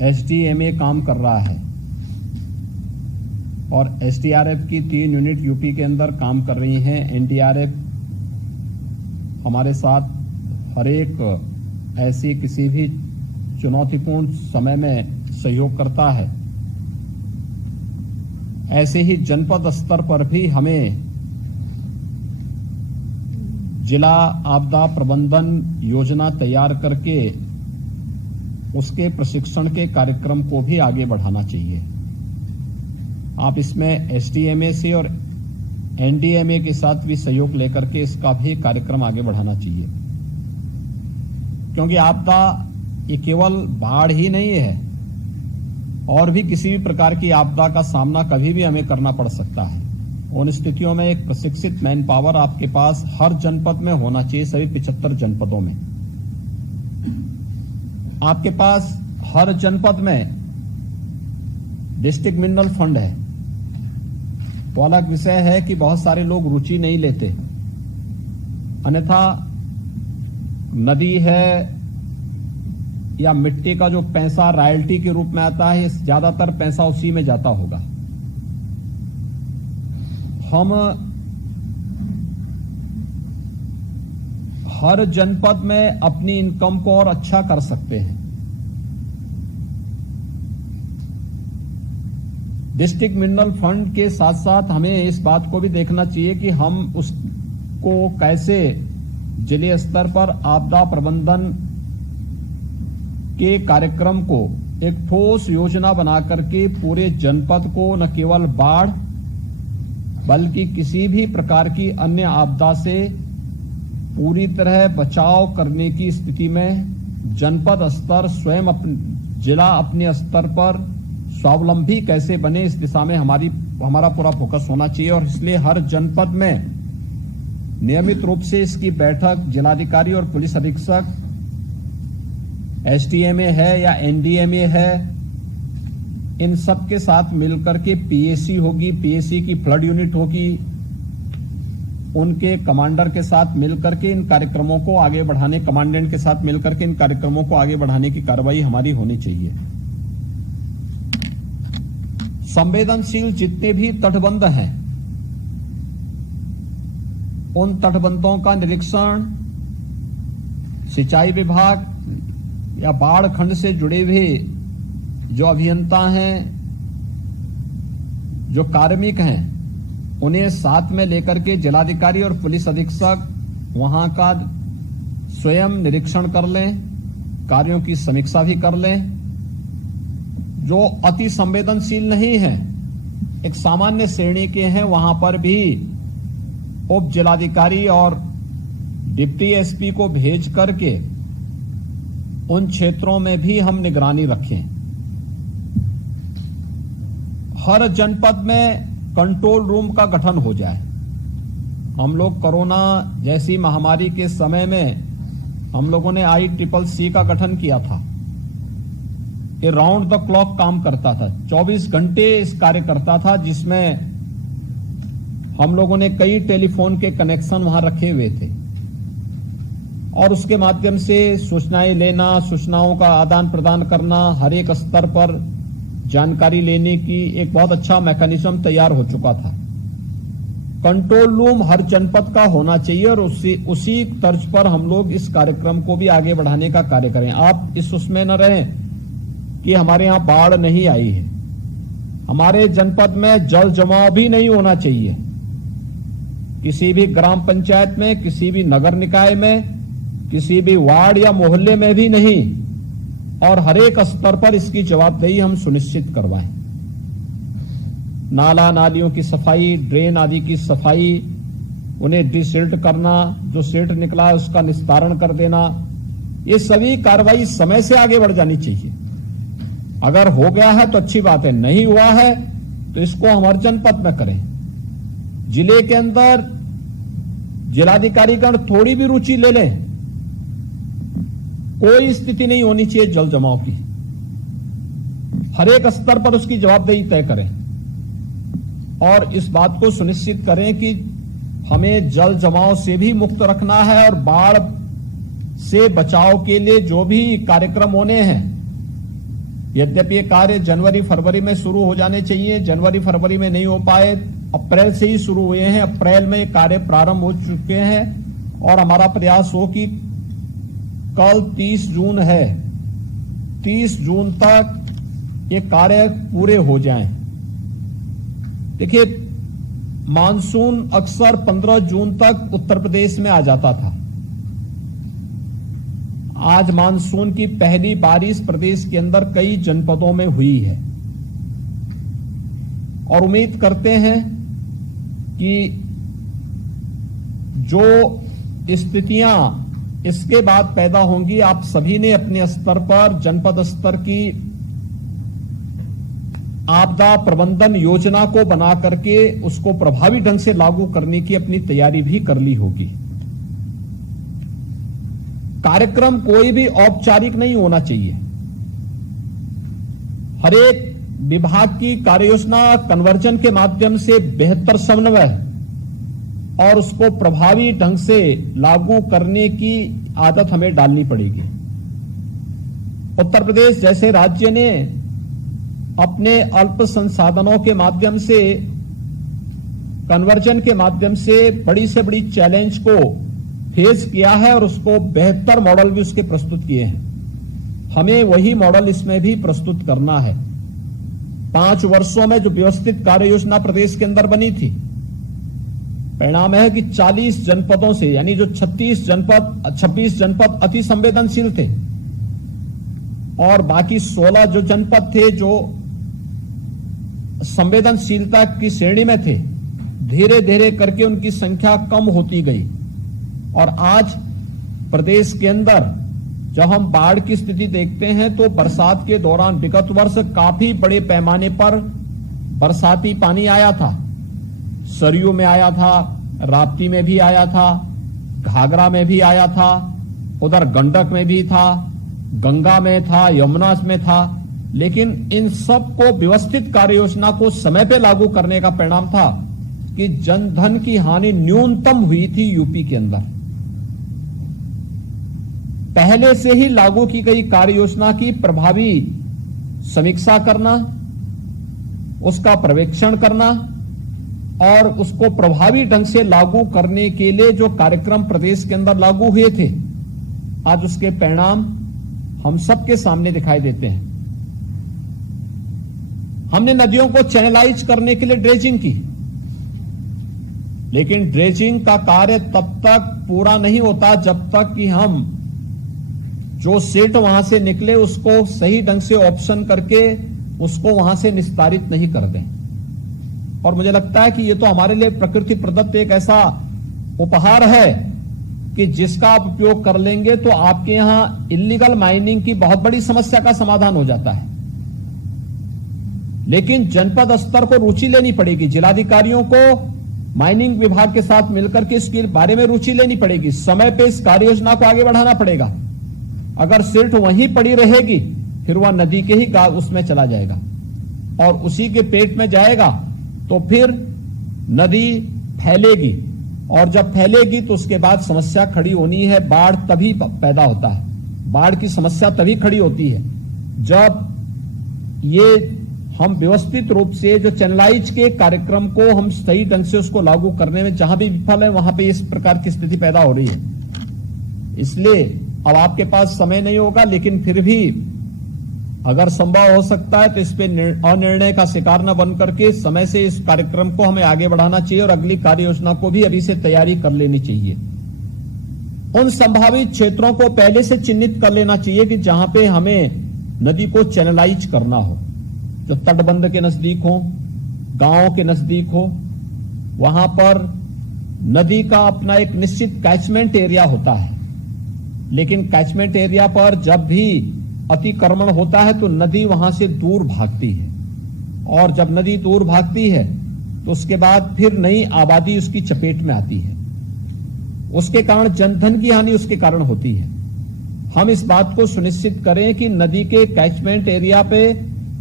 SDMA काम कर रहा है और एसडीआरएफ की 3 यूनिट यूपी के अंदर काम कर रही हैं। एनडीआरएफ हमारे साथ हर एक ऐसी किसी भी चुनौतीपूर्ण समय में सहयोग करता है। ऐसे ही जनपद स्तर पर भी हमें जिला आपदा प्रबंधन योजना तैयार करके उसके प्रशिक्षण के कार्यक्रम को भी आगे बढ़ाना चाहिए। आप इसमें एसडीएमए से और एनडीएमए के साथ भी सहयोग लेकर के इसका भी कार्यक्रम आगे बढ़ाना चाहिए, क्योंकि आपदा ये केवल बाढ़ ही नहीं है, और भी किसी भी प्रकार की आपदा का सामना कभी भी हमें करना पड़ सकता है। उन स्थितियों में एक प्रशिक्षित मैन पावर आपके पास हर जनपद में होना चाहिए। सभी 75 जनपदों में आपके पास हर जनपद में डिस्ट्रिक्ट मिनरल फंड है। वो अलग विषय है कि बहुत सारे लोग रुचि नहीं लेते, अन्यथा नदी है या मिट्टी का जो पैसा रॉयल्टी के रूप में आता है, ज्यादातर पैसा उसी में जाता होगा। हम हर जनपद में अपनी इनकम को और अच्छा कर सकते हैं। डिस्ट्रिक्ट मिनरल फंड के साथ साथ हमें इस बात को भी देखना चाहिए कि हम उसको कैसे जिले स्तर पर आपदा प्रबंधन के कार्यक्रम को एक ठोस योजना बना करके पूरे जनपद को न केवल बाढ़ बल्कि किसी भी प्रकार की अन्य आपदा से पूरी तरह बचाव करने की स्थिति में जनपद स्तर स्वयं जिला अपने स्तर पर स्वावलंबी कैसे बने, इस दिशा में हमारा पूरा फोकस होना चाहिए। और इसलिए हर जनपद में नियमित रूप से इसकी बैठक जिलाधिकारी और पुलिस अधीक्षक, एसडीएमए है या एनडीएमए है, इन सब के साथ मिलकर के पीएसी होगी, पीएसी की फ्लड यूनिट होगी, उनके कमांडर के साथ मिलकर के इन कार्यक्रमों को आगे बढ़ाने, कमांडेंट के साथ मिलकर के इन कार्यक्रमों को आगे बढ़ाने की कार्रवाई हमारी होनी चाहिए। संवेदनशील जितने भी तटबंध हैं, उन तटबंधों का निरीक्षण सिंचाई विभाग या बाढ़ खंड से जुड़े हुए जो अभियंता हैं, जो कार्मिक हैं, उन्हें साथ में लेकर के जिलाधिकारी और पुलिस अधीक्षक वहां का स्वयं निरीक्षण कर लें, कार्यों की समीक्षा भी कर लें। जो अति संवेदनशील नहीं है, एक सामान्य श्रेणी के हैं, वहां पर भी उप जिलाधिकारी और डिप्टी एसपी को भेज करके उन क्षेत्रों में भी हम निगरानी रखें। हर जनपद में कंट्रोल रूम का गठन हो जाए। हम लोग कोरोना जैसी महामारी के समय में हम लोगों ने ICCC का गठन किया था। ये राउंड द क्लॉक काम करता था, 24 घंटे इस कार्य करता था, जिसमें हम लोगों ने कई टेलीफोन के कनेक्शन वहां रखे हुए थे और उसके माध्यम से सूचनाएं लेना, सूचनाओं का आदान प्रदान करना, हर एक स्तर पर जानकारी लेने की एक बहुत अच्छा मैकेनिज्म तैयार हो चुका था। कंट्रोल रूम हर जनपद का होना चाहिए और उसी तर्ज पर हम लोग इस कार्यक्रम को भी आगे बढ़ाने का कार्य करें। आप इस उसमें न रहें कि हमारे यहां बाढ़ नहीं आई है। हमारे जनपद में जल जमाव भी नहीं होना चाहिए। किसी भी ग्राम पंचायत में, किसी भी नगर निकाय में, किसी भी वार्ड या मोहल्ले में भी नहीं, और हर एक स्तर पर इसकी जवाबदेही हम सुनिश्चित करवाएं। नाला नालियों की सफाई, ड्रेन आदि की सफाई, उन्हें डिसिल्ट करना, जो सिल्ट निकला है उसका निस्तारण कर देना, ये सभी कार्रवाई समय से आगे बढ़ जानी चाहिए। अगर हो गया है तो अच्छी बात है, नहीं हुआ है तो इसको हम हर जनपद में करें। जिले के अंदर जिलाधिकारीगण थोड़ी भी रुचि ले लें, कोई स्थिति नहीं होनी चाहिए जल जमाव की। हर एक स्तर पर उसकी जवाबदेही तय करें और इस बात को सुनिश्चित करें कि हमें जल जमाव से भी मुक्त रखना है और बाढ़ से बचाव के लिए जो भी कार्यक्रम होने हैं यद्यपि ये कार्य जनवरी फरवरी में शुरू हो जाने चाहिए, जनवरी फरवरी में नहीं हो पाए, अप्रैल से ही शुरू हुए हैं, अप्रैल में ये कार्य प्रारंभ हो चुके हैं और हमारा प्रयास हो कि कल 30 जून है, 30 जून तक ये कार्य पूरे हो जाएं। देखिए, मानसून अक्सर 15 जून तक उत्तर प्रदेश में आ जाता था। आज मानसून की पहली बारिश प्रदेश के अंदर कई जनपदों में हुई है और उम्मीद करते हैं कि जो स्थितियां इसके बाद पैदा होंगी, आप सभी ने अपने स्तर पर जनपद स्तर की आपदा प्रबंधन योजना को बना करके उसको प्रभावी ढंग से लागू करने की अपनी तैयारी भी कर ली होगी। कार्यक्रम कोई भी औपचारिक नहीं होना चाहिए। हर एक विभाग की कार्ययोजना कन्वर्जन के माध्यम से बेहतर समन्वय और उसको प्रभावी ढंग से लागू करने की आदत हमें डालनी पड़ेगी। उत्तर प्रदेश जैसे राज्य ने अपने अल्प संसाधनों के माध्यम से, कन्वर्जन के माध्यम से बड़ी से बड़ी चैलेंज को फेस किया है और उसको बेहतर मॉडल भी उसके प्रस्तुत किए हैं। हमें वही मॉडल इसमें भी प्रस्तुत करना है। 5 वर्षों में जो व्यवस्थित कार्य योजना प्रदेश के अंदर बनी थी, परिणाम है कि 40 जनपदों से, यानी जो 26 जनपद अति संवेदनशील थे और बाकी 16 जो जनपद थे जो संवेदनशीलता की श्रेणी में थे, धीरे धीरे करके उनकी संख्या कम होती गई और आज प्रदेश के अंदर जब हम बाढ़ की स्थिति देखते हैं तो बरसात के दौरान विगत वर्ष काफी बड़े पैमाने पर बरसाती पानी आया था। सरयू में आया था, राप्ती में भी आया था, घाघरा में भी आया था, उधर गंडक में भी था, गंगा में था, यमुना में था। लेकिन इन सब को व्यवस्थित कार्य योजना को समय पे लागू करने का परिणाम था कि जनधन की हानि न्यूनतम हुई थी यूपी के अंदर। पहले से ही लागू की गई कार्य योजना की प्रभावी समीक्षा करना, उसका पर्यवेक्षण करना और उसको प्रभावी ढंग से लागू करने के लिए जो कार्यक्रम प्रदेश के अंदर लागू हुए थे, आज उसके परिणाम हम सबके सामने दिखाई देते हैं। हमने नदियों को चैनलाइज करने के लिए ड्रेजिंग की, लेकिन ड्रेजिंग का कार्य तब तक पूरा नहीं होता जब तक कि हम जो सेट वहां से निकले उसको सही ढंग से ऑप्शन करके उसको वहां से निस्तारित नहीं कर दें। और मुझे लगता है कि ये तो हमारे लिए प्रकृति प्रदत्त एक ऐसा उपहार है कि जिसका आप उपयोग कर लेंगे तो आपके यहां इल्लीगल माइनिंग की बहुत बड़ी समस्या का समाधान हो जाता है। लेकिन जनपद स्तर को रुचि लेनी पड़ेगी, जिलाधिकारियों को माइनिंग विभाग के साथ मिलकर के इसके बारे में रुचि लेनी पड़ेगी, समय पे इस कार्य योजना को आगे बढ़ाना पड़ेगा। अगर सिर्फ वहीं पड़ी रहेगी फिर वह नदी के ही उसमें चला जाएगा और उसी के पेट में जाएगा तो फिर नदी फैलेगी और जब फैलेगी तो उसके बाद समस्या खड़ी होनी है। बाढ़ तभी पैदा होता है, बाढ़ की समस्या तभी खड़ी होती है जब ये हम व्यवस्थित रूप से जो चैनलाइज के कार्यक्रम को हम सही ढंग से उसको लागू करने में जहां भी विफल है वहां पे इस प्रकार की स्थिति पैदा हो रही है। इसलिए अब आपके पास समय नहीं होगा, लेकिन फिर भी अगर संभव हो सकता है तो इस पे अनिर्णय का शिकार न बन करके समय से इस कार्यक्रम को हमें आगे बढ़ाना चाहिए और अगली कार्य योजना को भी अभी से तैयारी कर लेनी चाहिए। उन संभावित क्षेत्रों को पहले से चिन्हित कर लेना चाहिए कि जहां पे हमें नदी को चैनलाइज करना हो, जो तटबंध के नजदीक हो, गांवों के नजदीक हो, वहां पर नदी का अपना एक निश्चित कैचमेंट एरिया होता है। लेकिन कैचमेंट एरिया पर जब भी अतिक्रमण होता है तो नदी वहां से दूर भागती है और जब नदी दूर भागती है तो उसके बाद फिर नई आबादी उसकी चपेट में आती है, उसके कारण जनधन की हानि उसके कारण होती है। हम इस बात को सुनिश्चित करें कि नदी के कैचमेंट एरिया पे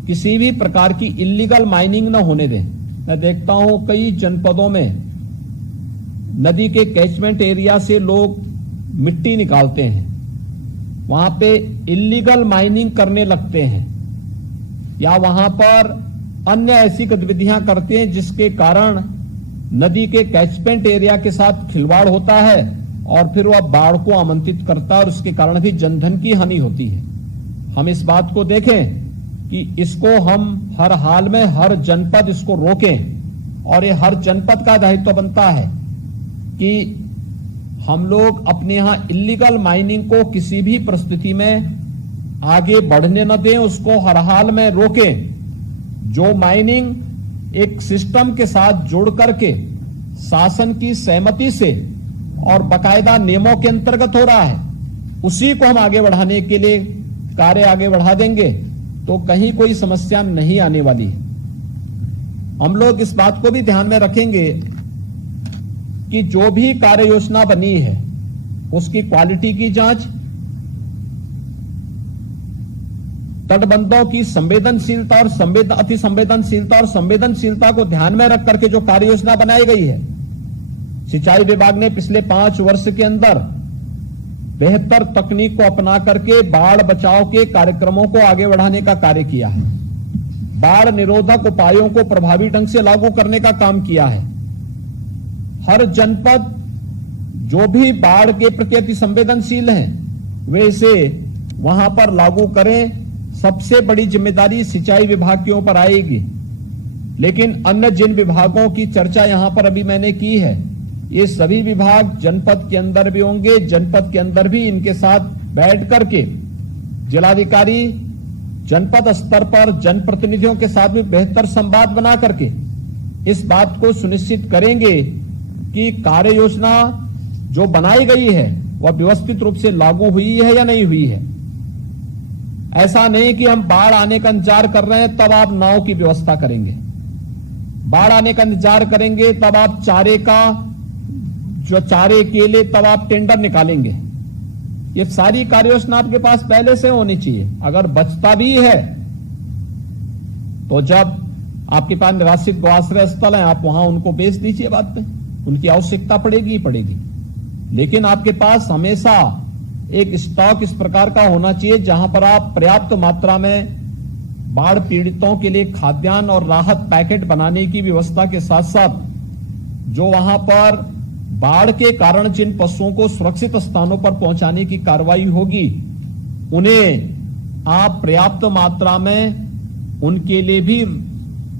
किसी भी प्रकार की इल्लीगल माइनिंग न होने दें। मैं देखता हूं कई जनपदों में नदी के कैचमेंट एरिया से लोग मिट्टी निकालते हैं, वहां पे इल्लीगल माइनिंग करने लगते हैं या वहां पर अन्य ऐसी गतिविधियां करते हैं जिसके कारण नदी के कैचमेंट एरिया के साथ खिलवाड़ होता है और फिर वह बाढ़ को आमंत्रित करता है और उसके कारण भी जनधन की हानि होती है। हम इस बात को देखें कि इसको हम हर हाल में हर जनपद इसको रोकें और ये हर जनपद का दायित्व बनता है कि हम लोग अपने यहां इलीगल माइनिंग को किसी भी परिस्थिति में आगे बढ़ने न दें, उसको हर हाल में रोकें। जो माइनिंग एक सिस्टम के साथ जोड़ करके शासन की सहमति से और बाकायदा नियमों के अंतर्गत हो रहा है, उसी को हम आगे बढ़ाने के लिए कार्य आगे बढ़ा देंगे तो कहीं कोई समस्या नहीं आने वाली है। हम लोग इस बात को भी ध्यान में रखेंगे कि जो भी कार्य योजना बनी है उसकी क्वालिटी की जांच, तटबंधों की संवेदनशीलता और अति संवेदनशीलता और संवेदनशीलता को ध्यान में रख करके जो कार्य योजना बनाई गई है। सिंचाई विभाग ने पिछले 5 वर्ष के अंदर बेहतर तकनीक को अपना करके बाढ़ बचाव के कार्यक्रमों को आगे बढ़ाने का कार्य किया है। बाढ़ निरोधक उपायों को प्रभावी ढंग से लागू करने का काम किया है। हर जनपद जो भी बाढ़ के प्रति अति संवेदनशील है वे इसे वहां पर लागू करें। सबसे बड़ी जिम्मेदारी सिंचाई विभाग के ऊपर आएगी, लेकिन अन्य जिन विभागों की चर्चा यहां पर अभी मैंने की है, ये सभी विभाग जनपद के अंदर भी होंगे। जनपद के अंदर भी इनके साथ बैठ करके जिलाधिकारी जनपद स्तर पर जनप्रतिनिधियों के साथ भी बेहतर संवाद बना करके इस बात को सुनिश्चित करेंगे कि कार्य योजना जो बनाई गई है वह व्यवस्थित रूप से लागू हुई है या नहीं हुई है। ऐसा नहीं कि हम बाढ़ आने का इंतजार कर रहे हैं तब आप नाव की व्यवस्था करेंगे, बाढ़ आने का इंतजार करेंगे तब आप चारे के लिए तब आप टेंडर निकालेंगे। ये सारी कार्य योजना आपके पास पहले से होनी चाहिए। अगर बचता भी है तो जब आपके पास निराश्रित गौआश्रय स्थल है आप वहां उनको बेच दीजिए, बाद में उनकी आवश्यकता पड़ेगी ही पड़ेगी। लेकिन आपके पास हमेशा एक स्टॉक इस प्रकार का होना चाहिए जहां पर आप पर्याप्त मात्रा में बाढ़ पीड़ितों के लिए खाद्यान्न और राहत पैकेट बनाने की व्यवस्था के साथ साथ जो वहां पर बाढ़ के कारण जिन पशुओं को सुरक्षित स्थानों पर पहुंचाने की कार्रवाई होगी उन्हें आप पर्याप्त मात्रा में उनके लिए भी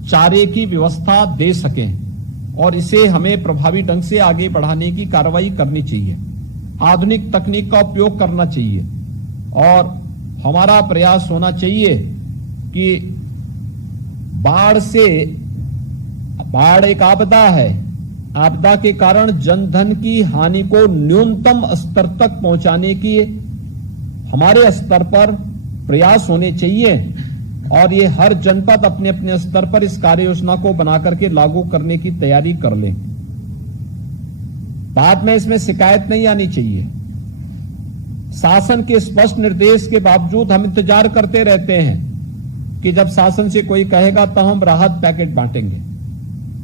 चारे की व्यवस्था दे सकें और इसे हमें प्रभावी ढंग से आगे बढ़ाने की कार्रवाई करनी चाहिए। आधुनिक तकनीक का उपयोग करना चाहिए और हमारा प्रयास होना चाहिए कि बाढ़ एक आपदा है, आपदा के कारण जनधन की हानि को न्यूनतम स्तर तक पहुंचाने की हमारे स्तर पर प्रयास होने चाहिए और ये हर जनपद अपने अपने स्तर पर इस कार्य योजना को बनाकर के लागू करने की तैयारी कर ले। बाद में इसमें शिकायत नहीं आनी चाहिए। शासन के स्पष्ट निर्देश के बावजूद हम इंतजार करते रहते हैं कि जब शासन से कोई कहेगा तो हम राहत पैकेट बांटेंगे।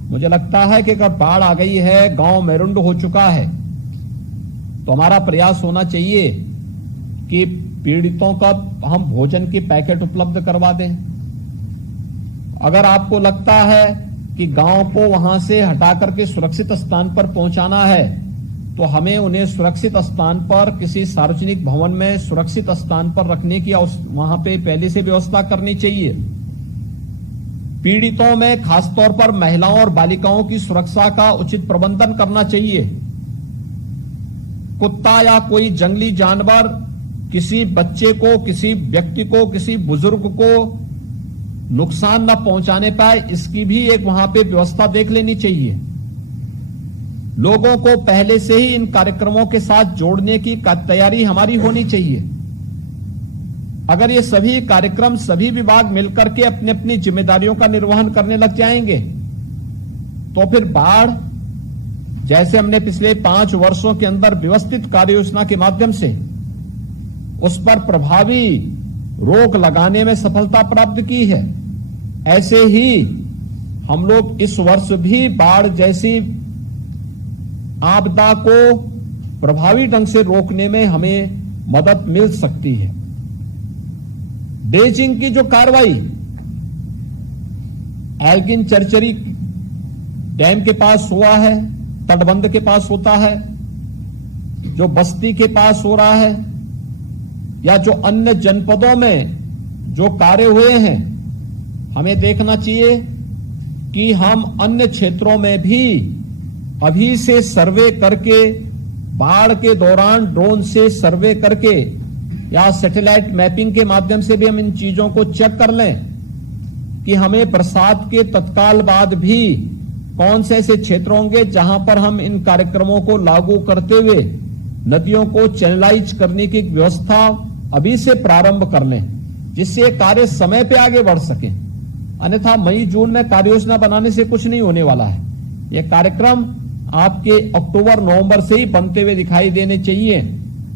मुझे लगता है कि अगर बाढ़ आ गई है, गांव मेरुंड हो चुका है, तो हमारा प्रयास होना चाहिए कि पीड़ितों का हम भोजन के पैकेट उपलब्ध करवा दें। अगर आपको लगता है कि गांव को वहां से हटा करके सुरक्षित स्थान पर पहुंचाना है तो हमें उन्हें सुरक्षित स्थान पर किसी सार्वजनिक भवन में सुरक्षित स्थान पर रखने की वहां पे पहले से व्यवस्था करनी चाहिए। पीड़ितों में खासतौर पर महिलाओं और बालिकाओं की सुरक्षा का उचित प्रबंधन करना चाहिए। कुत्ता या कोई जंगली जानवर किसी बच्चे को, किसी व्यक्ति को, किसी बुजुर्ग को नुकसान न पहुंचाने पाए, इसकी भी एक वहां पे व्यवस्था देख लेनी चाहिए। लोगों को पहले से ही इन कार्यक्रमों के साथ जोड़ने की तैयारी हमारी होनी चाहिए। अगर ये सभी कार्यक्रम सभी विभाग मिलकर के अपनी अपनी जिम्मेदारियों का निर्वहन करने लग जाएंगे तो फिर बाढ़, जैसे हमने पिछले 5 वर्षों के अंदर व्यवस्थित कार्य योजना के माध्यम से उस पर प्रभावी रोक लगाने में सफलता प्राप्त की है, ऐसे ही हम लोग इस वर्ष भी बाढ़ जैसी आपदा को प्रभावी ढंग से रोकने में हमें मदद मिल सकती है। ड्रेजिंग की जो कार्रवाई एल्गिन चरचरी डैम के पास हुआ है, तटबंध के पास होता है, जो बस्ती के पास हो रहा है, या जो अन्य जनपदों में जो कार्य हुए हैं, हमें देखना चाहिए कि हम अन्य क्षेत्रों में भी अभी से सर्वे करके, बाढ़ के दौरान ड्रोन से सर्वे करके या सैटेलाइट मैपिंग के माध्यम से भी हम इन चीजों को चेक कर लें कि हमें बरसात के तत्काल बाद भी कौन से ऐसे क्षेत्र होंगे जहां पर हम इन कार्यक्रमों को लागू करते हुए नदियों को चैनलाइज करने की व्यवस्था अभी से प्रारंभ कर लें, जिससे कार्य समय पे आगे बढ़ सके। अन्यथा मई जून में कार्य योजना बनाने से कुछ नहीं होने वाला है। यह कार्यक्रम आपके अक्टूबर नवंबर से ही बनते हुए दिखाई देने चाहिए,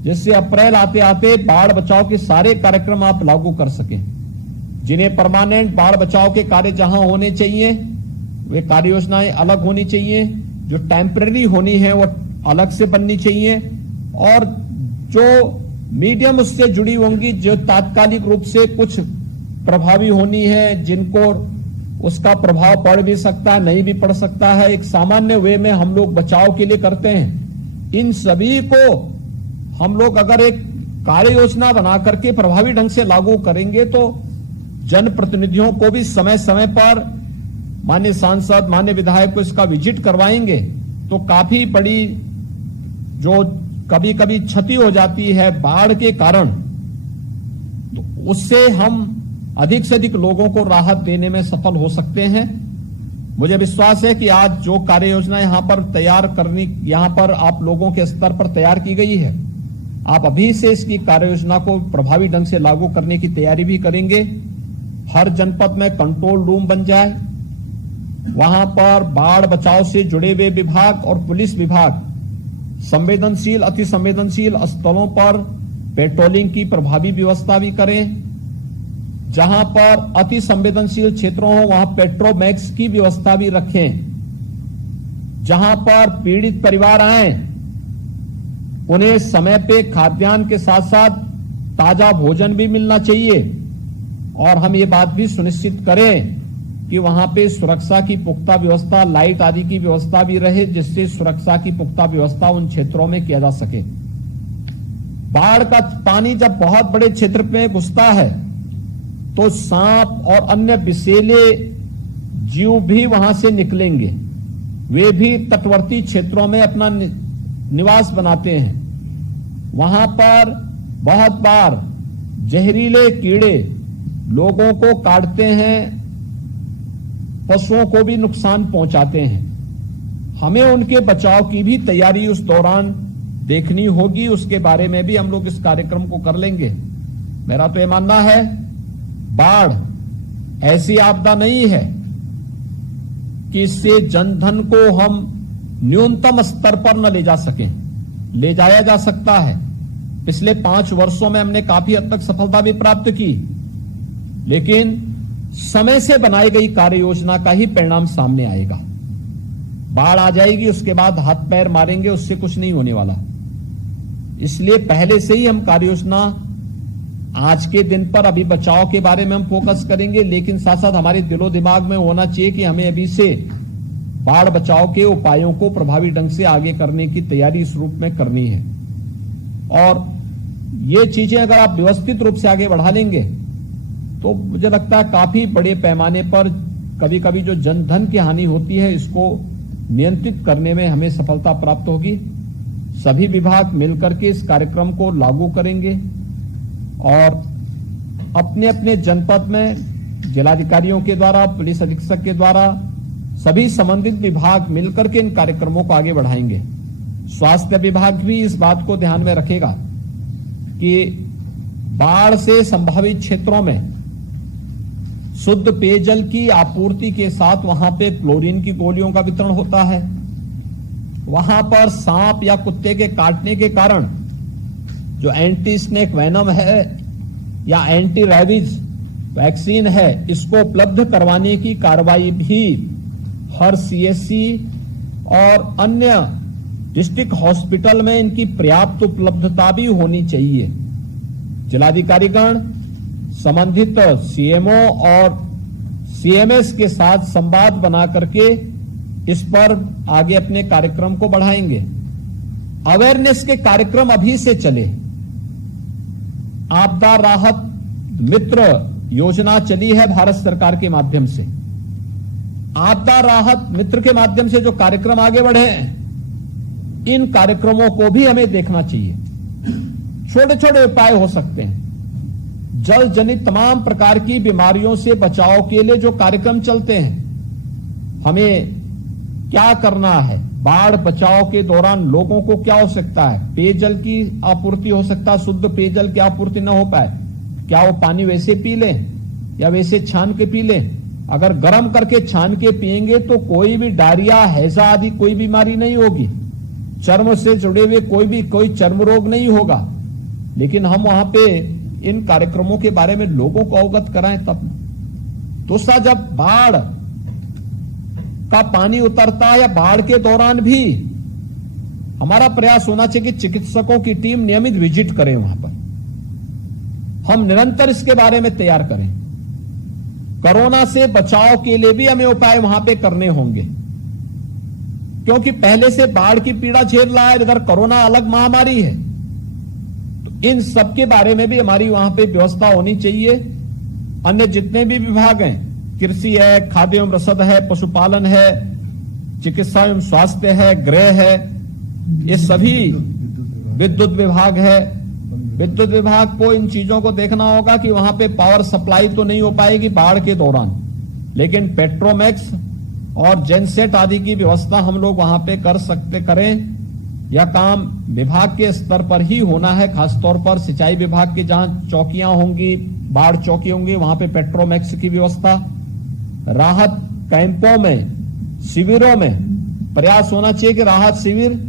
जिससे अप्रैल आते आते बाढ़ बचाव के सारे कार्यक्रम आप लागू कर सकें। जिन्हें परमानेंट बाढ़ बचाव के कार्य जहां होने चाहिए वे कार्य योजनाएं अलग होनी चाहिए, जो टेम्पररी होनी है वो अलग से बननी चाहिए, और जो मीडियम उससे जुड़ी होंगी, जो तात्कालिक रूप से कुछ प्रभावी होनी है, जिनको उसका प्रभाव पड़ भी सकता है, नहीं भी पड़ सकता है, एक सामान्य वे में हम लोग बचाव के लिए करते हैं। इन सभी को हम लोग अगर एक कार्य योजना बना करके प्रभावी ढंग से लागू करेंगे तो जनप्रतिनिधियों को भी समय समय पर माननीय सांसद, माननीय विधायक को इसका विजिट करवाएंगे तो काफी बड़ी जो कभी कभी क्षति हो जाती है बाढ़ के कारण, तो उससे हम अधिक से अधिक लोगों को राहत देने में सफल हो सकते हैं। मुझे विश्वास है कि आज जो कार्य योजना यहां पर तैयार करनी, यहां पर आप लोगों के स्तर पर तैयार की गई है, आप अभी से इसकी कार्य योजना को प्रभावी ढंग से लागू करने की तैयारी भी करेंगे। हर जनपद में कंट्रोल रूम बन जाए, वहां पर बाढ़ बचाव से जुड़े हुए विभाग और पुलिस विभाग संवेदनशील, अति संवेदनशील स्थलों पर पेट्रोलिंग की प्रभावी व्यवस्था भी करें। जहां पर अति संवेदनशील क्षेत्रों हो वहां पेट्रोमैक्स की व्यवस्था भी रखें। जहां पर पीड़ित परिवार आए उन्हें समय पे खाद्यान्न के साथ साथ ताजा भोजन भी मिलना चाहिए, और हम ये बात भी सुनिश्चित करें कि वहां पे सुरक्षा की पुख्ता व्यवस्था, लाइट आदि की व्यवस्था भी रहे, जिससे सुरक्षा की पुख्ता व्यवस्था उन क्षेत्रों में किया जा सके। बाढ़ का पानी जब बहुत बड़े क्षेत्र में घुसता है तो सांप और अन्य विषैले जीव भी वहां से निकलेंगे, वे भी तटवर्ती क्षेत्रों में अपना निवास बनाते हैं। वहां पर बहुत बार जहरीले कीड़े लोगों को काटते हैं, पशुओं को भी नुकसान पहुंचाते हैं। हमें उनके बचाव की भी तैयारी उस दौरान देखनी होगी, उसके बारे में भी हम लोग इस कार्यक्रम को कर लेंगे। मेरा तो यह मानना है बाढ़ ऐसी आपदा नहीं है कि इससे जनधन को हम न्यूनतम स्तर पर न ले जा सकें। ले जाया जा सकता है। पिछले 5 वर्षों में हमने काफी हद तक सफलता भी प्राप्त की, लेकिन समय से बनाई गई कार्य योजना का ही परिणाम सामने आएगा। बाढ़ आ जाएगी, उसके बाद हाथ पैर मारेंगे, उससे कुछ नहीं होने वाला। इसलिए पहले से ही हम कार्य योजना आज के दिन पर अभी बचाव के बारे में हम फोकस करेंगे, लेकिन साथ साथ हमारे दिलो दिमाग में होना चाहिए कि हमें अभी से बाढ़ बचाव के उपायों को प्रभावी ढंग से आगे करने की तैयारी इस रूप में करनी है। और ये चीजें अगर आप व्यवस्थित रूप से आगे बढ़ा लेंगे तो मुझे लगता है काफी बड़े पैमाने पर कभी कभी जो जनधन की हानि होती है इसको नियंत्रित करने में हमें सफलता प्राप्त होगी। सभी विभाग मिलकर के इस कार्यक्रम को लागू करेंगे और अपने अपने जनपद में जिलाधिकारियों के द्वारा, पुलिस अधीक्षक के द्वारा सभी संबंधित विभाग मिलकर के इन कार्यक्रमों को आगे बढ़ाएंगे। स्वास्थ्य विभाग भी इस बात को ध्यान में रखेगा कि बाढ़ से संभावित क्षेत्रों में शुद्ध पेयजल की आपूर्ति के साथ वहां पे क्लोरीन की गोलियों का वितरण होता है। वहां पर सांप या कुत्ते के काटने के कारण जो एंटी स्नेक वेनम है या एंटी रैबीज वैक्सीन है, इसको उपलब्ध करवाने की कार्रवाई भी हर सीएससी और अन्य डिस्ट्रिक्ट हॉस्पिटल में इनकी पर्याप्त उपलब्धता भी होनी चाहिए। जिलाधिकारीगण, संबंधित सीएमओ और सीएमएस के साथ संवाद बना करके इस पर आगे अपने कार्यक्रम को बढ़ाएंगे। अवेयरनेस के कार्यक्रम अभी से चले। आपदा राहत मित्र योजना चली है भारत सरकार के माध्यम से। आपदा राहत मित्र के माध्यम से जो कार्यक्रम आगे बढ़े हैं, इन कार्यक्रमों को भी हमें देखना चाहिए। छोटे छोटे उपाय हो सकते हैं। जल जनित तमाम प्रकार की बीमारियों से बचाव के लिए जो कार्यक्रम चलते हैं, हमें क्या करना है। बाढ़ बचाव के दौरान लोगों को क्या हो सकता है, पेयजल की आपूर्ति हो सकता है, शुद्ध पेयजल की आपूर्ति न हो पाए, क्या वो पानी वैसे पी लें या वैसे छान के पी लें। अगर गर्म करके छान के पिएंगे तो कोई भी डायरिया, हैजा आदि कोई बीमारी नहीं होगी। चर्म से जुड़े हुए कोई चर्म रोग नहीं होगा। लेकिन हम वहां पे इन कार्यक्रमों के बारे में लोगों को अवगत कराएं तब। दूसरा, जब बाढ़ का पानी उतरता है या बाढ़ के दौरान भी हमारा प्रयास होना चाहिए कि चिकित्सकों की टीम नियमित विजिट करे वहां पर। हम निरंतर इसके बारे में तैयार करें। कोरोना से बचाव के लिए भी हमें उपाय वहां पे करने होंगे, क्योंकि पहले से बाढ़ की पीड़ा झेल रहा है, इधर कोरोना अलग महामारी है। तो इन सब के बारे में भी हमारी वहां पे व्यवस्था होनी चाहिए। अन्य जितने भी विभाग हैं, कृषि है, खाद्य एवं रसद है, पशुपालन है, चिकित्सा एवं स्वास्थ्य है, गृह है, ये सभी, विद्युत विभाग है, विद्युत विभाग को इन चीजों को देखना होगा कि वहां पे पावर सप्लाई तो नहीं हो पाएगी बाढ़ के दौरान, लेकिन पेट्रोमैक्स और जेनसेट आदि की व्यवस्था हम लोग वहां पे करें। यह काम विभाग के स्तर पर ही होना है। खासतौर पर सिंचाई विभाग की जहां चौकियां होंगी, बाढ़ चौकी होंगी, वहां पे पेट्रोमैक्स की व्यवस्था। राहत कैंपों में, शिविरों में प्रयास होना चाहिए कि राहत शिविर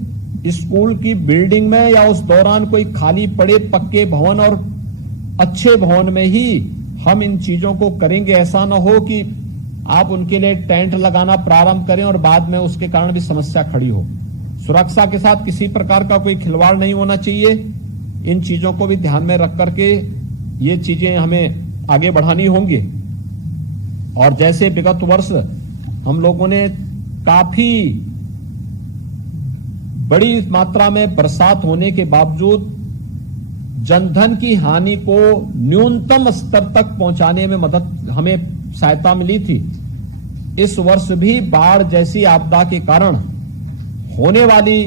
स्कूल की बिल्डिंग में या उस दौरान कोई खाली पड़े पक्के भवन और अच्छे भवन में ही हम इन चीजों को करेंगे। ऐसा ना हो कि आप उनके लिए टेंट लगाना प्रारंभ करें और बाद में उसके कारण भी समस्या खड़ी हो। सुरक्षा के साथ किसी प्रकार का कोई खिलवाड़ नहीं होना चाहिए। इन चीजों को भी ध्यान में रख करके ये चीजें हमें आगे बढ़ानी होंगी। और जैसे विगत वर्ष हम लोगों ने काफी बड़ी मात्रा में बरसात होने के बावजूद जनधन की हानि को न्यूनतम स्तर तक पहुंचाने में हमें सहायता मिली थी। इस वर्ष भी बाढ़ जैसी आपदा के कारण होने वाली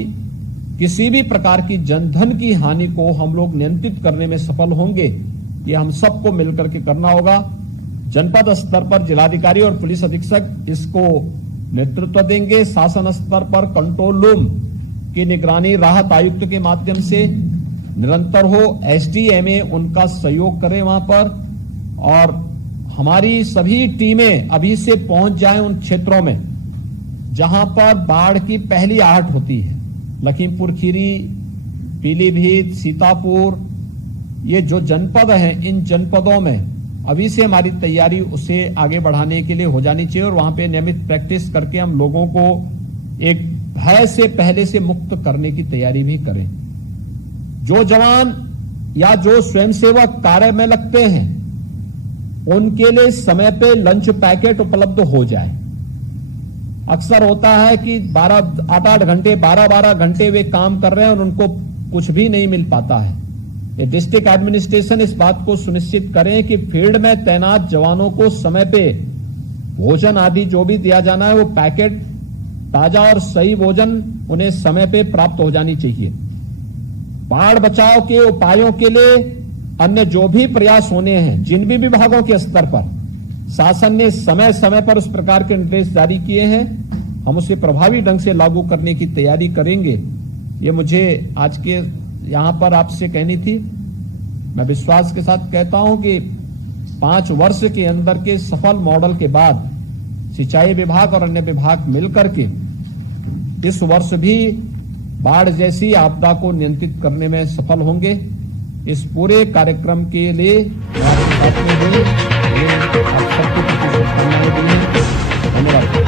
किसी भी प्रकार की जनधन की हानि को हम लोग नियंत्रित करने में सफल होंगे। ये हम सबको मिलकर के करना होगा। जनपद स्तर पर जिलाधिकारी और पुलिस अधीक्षक इसको नेतृत्व देंगे। शासन स्तर पर कंट्रोल रूम की निगरानी राहत आयुक्त के माध्यम से निरंतर हो। एसडीएमए उनका सहयोग करे वहां पर, और हमारी सभी टीमें अभी से पहुंच जाएं उन क्षेत्रों में जहां पर बाढ़ की पहली आहट होती है। लखीमपुर खीरी, पीलीभीत, सीतापुर, ये जो जनपद हैं, इन जनपदों में अभी से हमारी तैयारी उसे आगे बढ़ाने के लिए हो जानी चाहिए। और वहां पे नियमित प्रैक्टिस करके हम लोगों को एक भय से पहले से मुक्त करने की तैयारी भी करें। जो जवान या जो स्वयंसेवक कार्य में लगते हैं, उनके लिए समय पे लंच पैकेट उपलब्ध हो जाए। अक्सर होता है कि 8-8 घंटे, 12-12 घंटे वे काम कर रहे हैं और उनको कुछ भी नहीं मिल पाता है। डिस्ट्रिक्ट एडमिनिस्ट्रेशन इस बात को सुनिश्चित करें कि फील्ड में तैनात जवानों को समय पे भोजन आदि जो भी दिया जाना है, वो पैकेट ताजा और सही भोजन उन्हें समय पे प्राप्त हो जानी चाहिए। बाढ़ बचाव के उपायों के लिए अन्य जो भी प्रयास होने हैं, जिन भी विभागों के स्तर पर शासन ने समय समय पर उस प्रकार के निर्देश जारी किए हैं, हम उसे प्रभावी ढंग से लागू करने की तैयारी करेंगे। ये मुझे आज के यहां पर आपसे कहनी थी। मैं विश्वास के साथ कहता हूं कि 5 वर्ष के अंदर के सफल मॉडल के बाद सिंचाई विभाग और अन्य विभाग मिलकर के इस वर्ष भी बाढ़ जैसी आपदा को नियंत्रित करने में सफल होंगे। इस पूरे कार्यक्रम के लिए आप सबको शुभकामनाएं दी हैं। धन्यवाद।